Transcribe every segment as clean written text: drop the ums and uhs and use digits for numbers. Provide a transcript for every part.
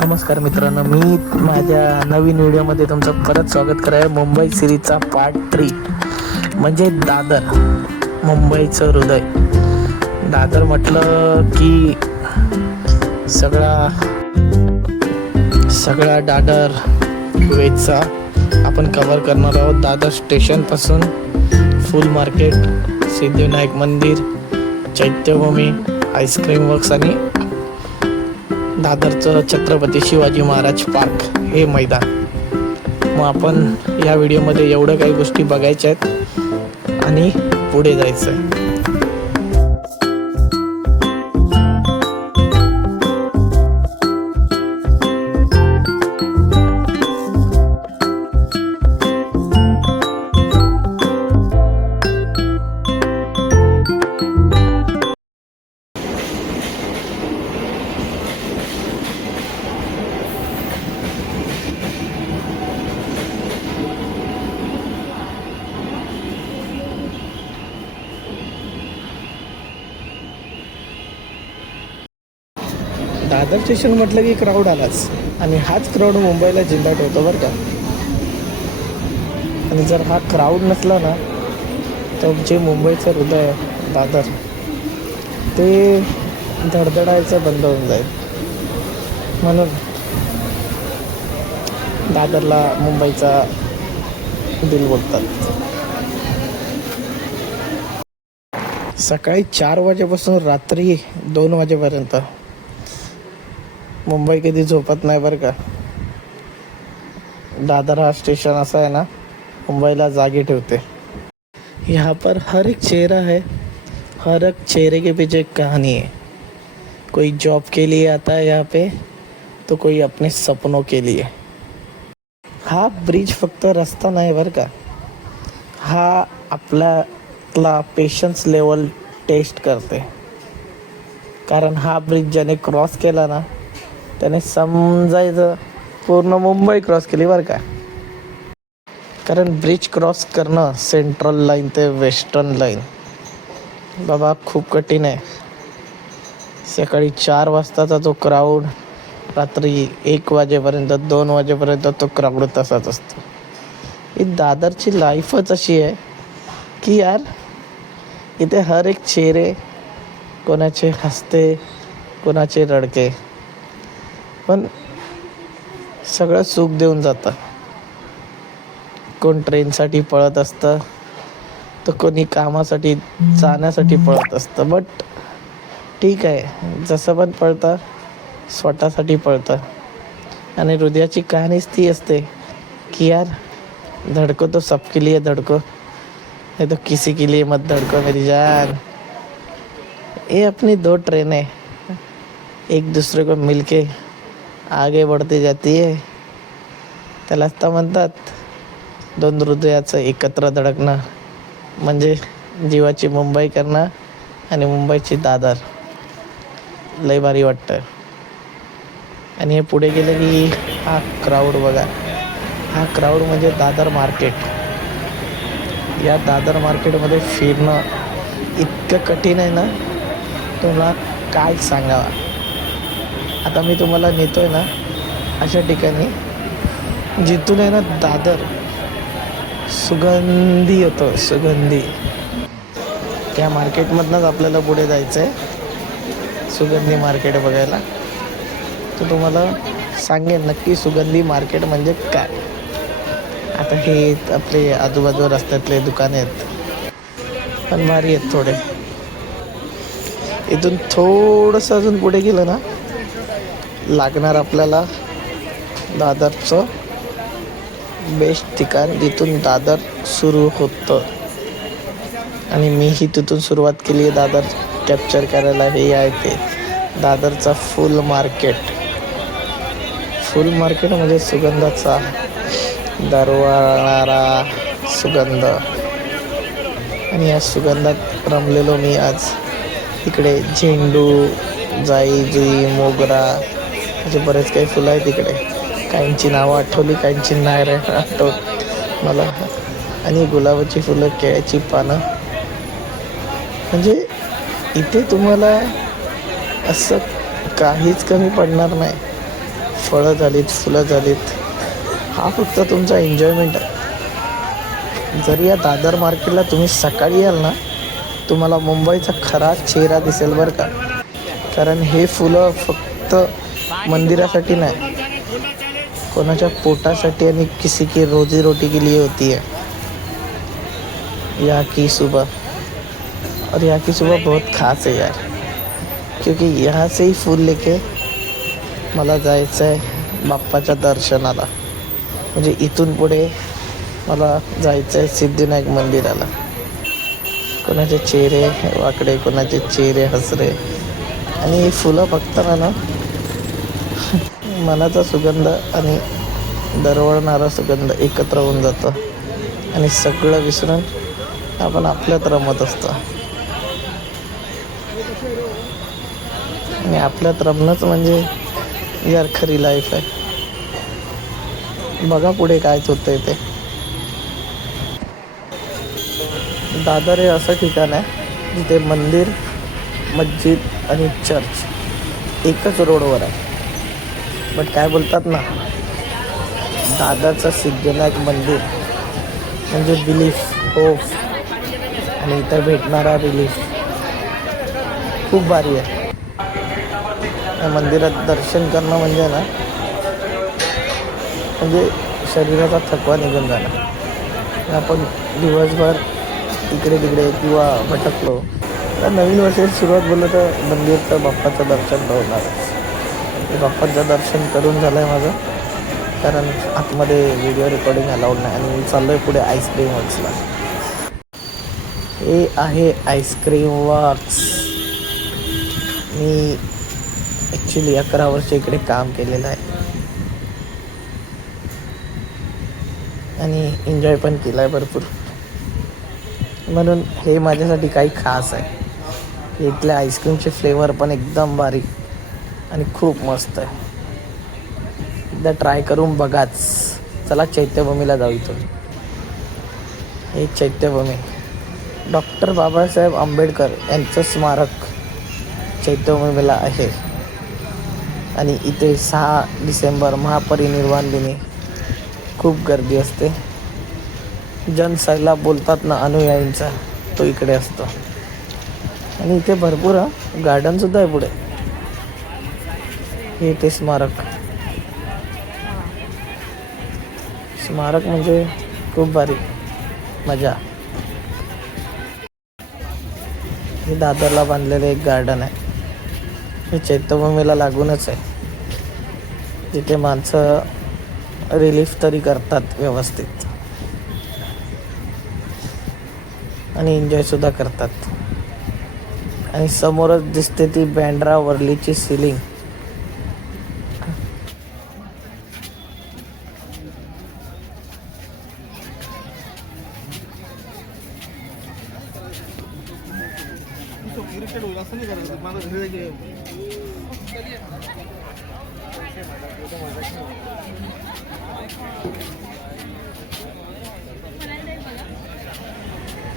नमस्कार मित्रांनो, मी माझ्या नवीन व्हिडिओमध्ये तुमचं परत स्वागत कराय. मुंबई सिरीजचा पार्ट 3 म्हणजे दादर, मुंबईचं हृदय. दादर म्हटलं की सगळा दादर वेजचा आपण कव्हर करणार आहोत. दादर स्टेशनपासून फुल मार्केट, सिद्धिविनायक मंदिर, चैत्यभूमी, आईस्क्रीम वर्क्स आणि दादरचं छत्रपती शिवाजी महाराज पार्क हे मैदान. मग आपण या व्हिडिओमध्ये एवढं काही गोष्टी बघायच्या आहेत आणि पुढे जायचं आहे. दादर स्टेशन म्हटलं की क्राऊड आलाच, आणि हाच क्राऊड मुंबईला जिल्हा ठेवतो बरं का. आणि जर हा क्राऊड नसला ना तर जे मुंबईचं हृदय दादर ते धडधडायचं बंद होऊन जाईल. म्हणून दादरला मुंबईचा दिल बोलतात. सकाळी 4 वाजेपासून रात्री 2 वाजेपर्यंत मुंबई कधी झोपत नाही बरं का. दादर हा स्टेशन असा है ना, मुंबईला जागी ठेवते. यहाँ पर हर एक चेहरा है, हर एक चेहरे के पीछे एक कहानी है. कोई जॉब के लिए आता है यहाँ पे, तो कोई अपने सपनों के लिए. हा ब्रिज फक्त रस्ता नाही बरं का, हा आपल्याला पेशन्स लेवल टेस्ट करते. कारण हा ब्रिज ज्याने क्रॉस केला ना त्याने समजायचं पूर्ण मुंबई क्रॉस केली बरं का. कारण ब्रिज क्रॉस करणं सेंट्रल लाईन ते वेस्टर्न लाईन बाबा खूप कठीण आहे. सकाळी 4 वाजताचा जो क्राऊड रात्री 1 वाजेपर्यंत 2 वाजेपर्यंत तो क्राऊड तसाच असतो. ही दादरची लाईफच अशी आहे की यार इथे हर एक चेहरे, कोणाचे हसते कोणाचे रडके, पण सगळं सुख देऊन जातं. कोण ट्रेनसाठी पळत असतं तर कोणी कामासाठी जाण्यासाठी पळत असतं. बट ठीक आहे, जसं पण पळतं स्वतःसाठी पळतं. आणि हृदयाची कहाणीच ती असते की यार धडको तो सबके लिए धडको, नहीं तो किसी के लिए मत धडको मेरी जान. ये अपनी 2 ट्रेनें एक दूसरे को मिलके आगे बढ़ती जाती है. त्यालाच तर म्हणतात 2 हृदयाचं एकत्र धडकणं म्हणजे जीवाची मुंबई करणं आणि मुंबईची दादर. लय भारी वाटतं. आणि हे पुढे गेलं की हा क्राऊड बघा, हा क्राऊड म्हणजे दादर मार्केट. या दादर मार्केटमध्ये फिरणं इतकं कठीण आहे ना, तुम्हाला काय सांगावा. आता मी तुम्हाला नेतोय ना अशा ठिकाणी जिथून आहे ना दादर सुगंधी येतो, सुगंधी. त्या मार्केटमधनंच आपल्याला पुढे जायचं आहे सुगंधी मार्केट बघायला. तर तुम्हाला सांगेन नक्की सुगंधी मार्केट म्हणजे काय. आता हे आपले आजूबाजू रस्त्यातले दुकाने आहेत पण भारी आहेत थोडे. इथून थोडंसं अजून पुढे गेलं ना लागणार आपल्याला दादरचं बेस्ट ठिकाण जिथून दादर सुरू होतं. आणि मीही तिथून सुरुवात केली आहे दादर कॅप्चर करायला. हे आहे ते दादरचा फुल मार्केट. फुल मार्केट म्हणजे सुगंधाचा दरवळणारा सुगंध. आणि या सुगंधात रमलेलो मी आज. इकडे झेंडू, जाई जुई, मोगरा असे बरेच काही फुलं आहेत इकडे. काहींची नावं आठवली, काहींची नाही आठवत मला. आणि गुलाबाची फुलं, केळ्याची पानं, म्हणजे इथे तुम्हाला असं काहीच कमी पडणार नाही. फळं झालीत, फुलं झालीत. हा फक्त तुमचा एन्जॉयमेंट आहे. जर या दादर मार्केटला तुम्ही सकाळी याल ना, तुम्हाला मुंबईचा खरा चेहरा दिसेल बरं का. कारण हे फुलं फक्त मंदिरासाठी नाही, कोणाच्या पोटासाठी आणि किसी की रोजी रोटी के लिए होती है. यहाँ की सुबह और यहाँ की सुबह बहुत खास है यार, क्योंकि यहाँ से ही फूल लेके मला जायचं आहे बाप्पाच्या दर्शनाला. म्हणजे इथून पुढे मला जायचं आहे सिद्धिविनायक मंदिराला. कोणाचे चेहरे वाकडे, कोणाचे चेहरे हसरे, आणि ही फुलं बघताना ना मनाचा सुगंध आणि दरवळणारा सुगंध एकत्र होऊन जातो आणि सगळं विसरून आपण आपल्यात रमत असतो. आणि आपल्यात रमणंच म्हणजे यार खरी लाईफ आहे. बघा पुढे कायच होतंय ते. दादर हे असं ठिकाण आहे जिथे मंदिर, मस्जिद आणि चर्च एकच रोडवर आहे. बट काय बोलतात ना, दादरचं सिद्धिविनायक मंदिर म्हणजे बिलीफ, होप आणि इथं भेटणारा रिलीफ खूप भारी आहे. या मंदिरात दर्शन करणं म्हणजे ना, म्हणजे शरीराचा थकवा निघून जाणार. आपण दिवसभर इकडे तिकडे किंवा भटकलो तर नवीन वर्षाची सुरुवात बोललं तर मंदिर तर बाप्पाचं दर्शन तर होणारच. बाप्पाचं दर्शन करून झालं आहे माझं, कारण आतमध्ये व्हिडिओ रेकॉर्डिंग अलाउड नाही. आणि मी चाललो आहे पुढे आईस्क्रीम वर्क्सला. हे आहे आईस्क्रीम वर्क्स. मी ॲक्च्युली 11 वर्ष इकडे काम केलेलं आहे आणि एन्जॉय पण केला आहे भरपूर. म्हणून हे माझ्यासाठी काही खास आहे. इथल्या आईस्क्रीमचे फ्लेवर पण एकदम बारीक आणि खूप मस्त आहे. एकदा ट्राय करून बघाच. चला चैत्यभूमीला जाऊ. इथून हे चैत्यभूमी डॉक्टर बाबासाहेब आंबेडकर यांचं स्मारक चैत्यभूमीला आहे. आणि इथे 6 डिसेंबर महापरिनिर्वाण दिनी खूप गर्दी असते. जनसैलाब बोलतात ना अनुयायींचा, तो इकडे असतो. आणि इथे भरपूर गार्डनसुद्धा आहे पुढे. हे ते स्मारक म्हणजे खूप भारी मजा. हे दादरला बांधलेलं एक गार्डन आहे. हे चैत्यभूमीला लागूनच आहे, जिथे माणसं रिलीफ तरी करतात व्यवस्थित आणि एन्जॉयसुद्धा करतात. आणि समोरच दिसते ती बँड्रा वर्लीची सिलिंग.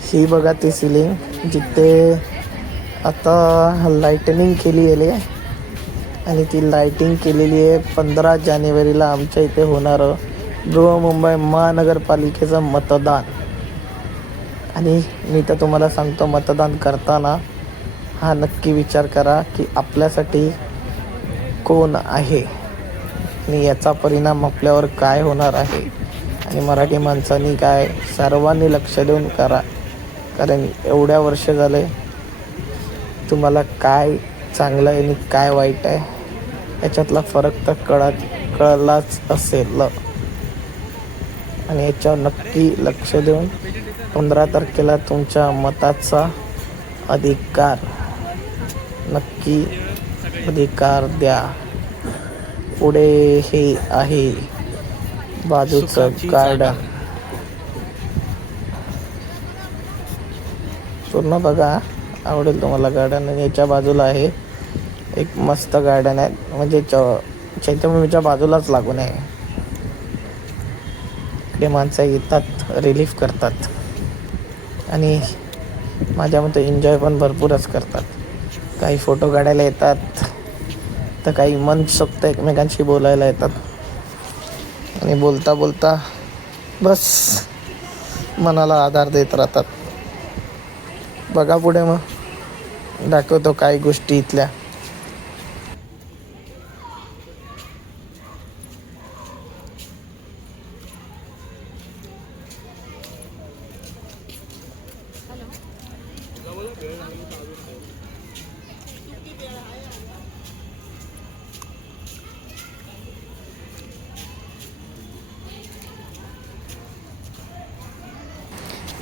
ही बघा ती सिलिंग जिथे आता लाईटनिंग केली आहे. आणि ती लाईटिंग केलेली आहे 15 जानेवारीला आमच्या इथे होणारं बृहन्मुंबई महानगरपालिकेचं मतदान. आणि मी तर तुम्हाला सांगतो, मतदान करताना हा नक्की विचार करा की आपल्यासाठी कोण आहे आणि याचा परिणाम आपल्यावर काय होणार आहे. आणि मराठी माणसांनी काय, सर्वांनी लक्ष देऊन करा. कारण एवढ्या वर्ष झाले तुम्हाला काय चांगलं आहे आणि काय वाईट आहे याच्यातला फरक तर कळलाच असेल. आणि याच्यावर नक्की लक्ष देऊन 15 तारखेला तुमच्या मताचा नक्की अधिकार द्या. पुढे हे आहे बाजूचं गार्डन. पूर्ण बघा, आवडेल तुम्हाला गार्डन. आणि याच्या बाजूला आहे एक मस्त गार्डन आहे, म्हणजे चैत्यभूमीच्या बाजूलाच लागून आहे. इकडे माणसं येतात, रिलीफ करतात आणि माझ्या मते एन्जॉय पण भरपूरच करतात. काही फोटो काढायला येतात, तर काही मनसोक्त एकमेकांशी बोलायला येतात आणि बोलता बोलता बस मनाला आधार देत राहतात. बघा पुढे मग दाखवतो काही गोष्टी इथल्या.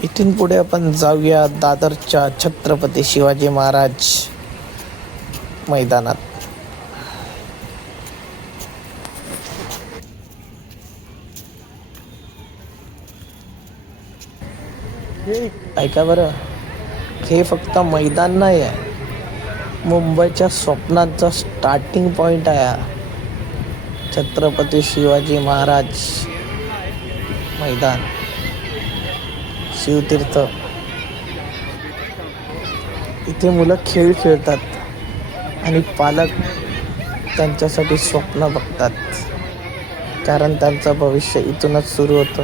इथून पुढे आपण जाऊया दादरच्या छत्रपती शिवाजी महाराज मैदानात. ऐका बरं, हे फक्त मैदान नाही आहे, मुंबईच्या स्वप्नांचा स्टार्टिंग पॉइंट आहे हा. छत्रपती शिवाजी महाराज मैदान, शिवतीर्थ. इथे मुलं खेळ खेळतात आणि पालक त्यांच्यासाठी स्वप्न बघतात, कारण त्यांचं भविष्य इथूनच सुरू होतं.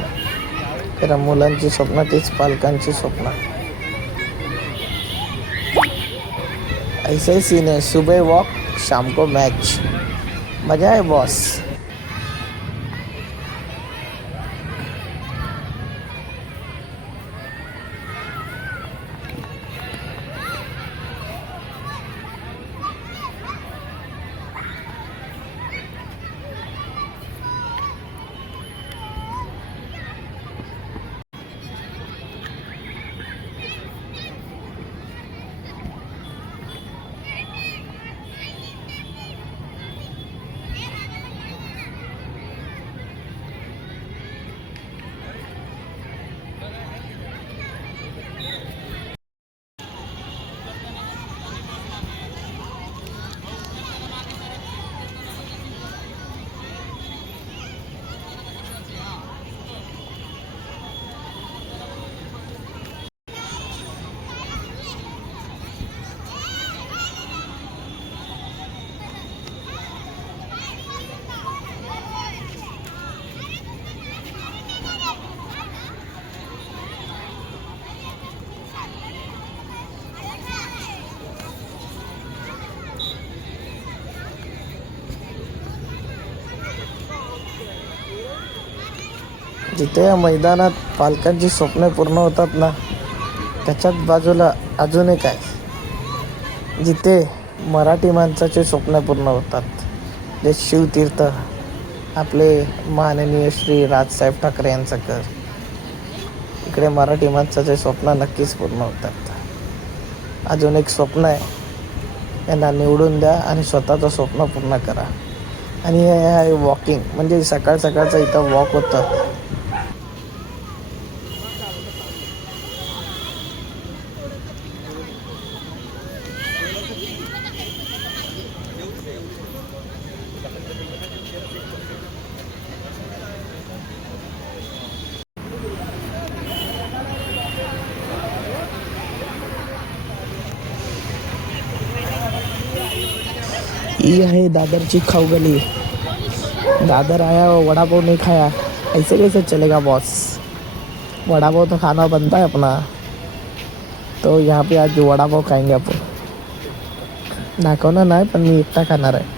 कारण मुलांची स्वप्न तीच पालकांची स्वप्न. ऐसा ही सीन है, सुबह वॉक शाम को मैच. मजा है बॉस. जिथे या मैदानात पालकांची स्वप्ने पूर्ण होतात ना, त्याच्याच बाजूला अजून एक आहे जिथे मराठी माणसाचे स्वप्न पूर्ण होतात. जे शिवतीर्थ, आपले माननीय श्री राजसाहेब ठाकरे यांचं घर. इकडे मराठी माणसाचे स्वप्न नक्कीच पूर्ण होतात. अजून एक स्वप्न आहे, यांना निवडून द्या आणि स्वतःचं स्वप्न पूर्ण करा. आणि हे आहे वॉकिंग, म्हणजे सकाळ सकाळचं इथं वॉक होतं. ये है दादर की खाऊ गली. दादर आया और वड़ा पाव नहीं खाया, ऐसे कैसे चलेगा बॉस. वड़ा पाव तो खाना बनता है अपना, तो यहाँ पे आज वड़ा पाव खाएंगे आपण. दाखवणार नाही, पण मी एकटा खाणार आहे.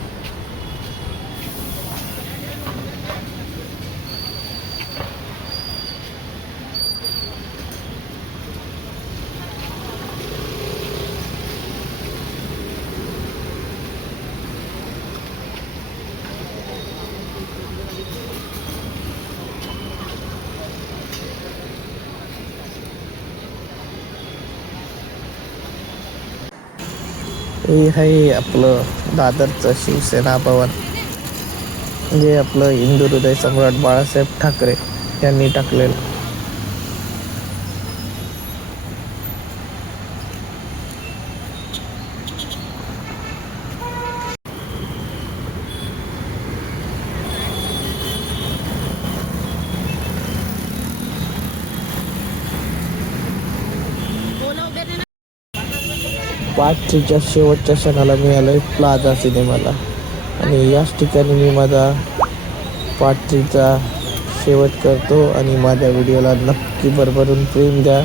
हे आहे आपलं दादरचं शिवसेना भवन, जे आपलं हिंदू हृदय सम्राट बाळासाहेब ठाकरे यांनी टाकलेलं. पार्ट 3च्या शेवटच्या क्षणाला मी आलोय प्लाझा सिनेमाला. आणि याच ठिकाणी मी माझा पार्ट 3चा शेवट करतो. आणि माझ्या व्हिडिओला नक्की भरभरून प्रेम द्या,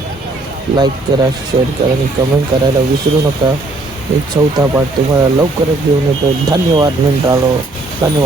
लाईक करा, शेअर करा आणि कमेंट करायला विसरू नका. एक 4था पार्ट तुम्हाला लवकरच घेऊन येतो. धन्यवाद मित्रांनो, धन्यवाद.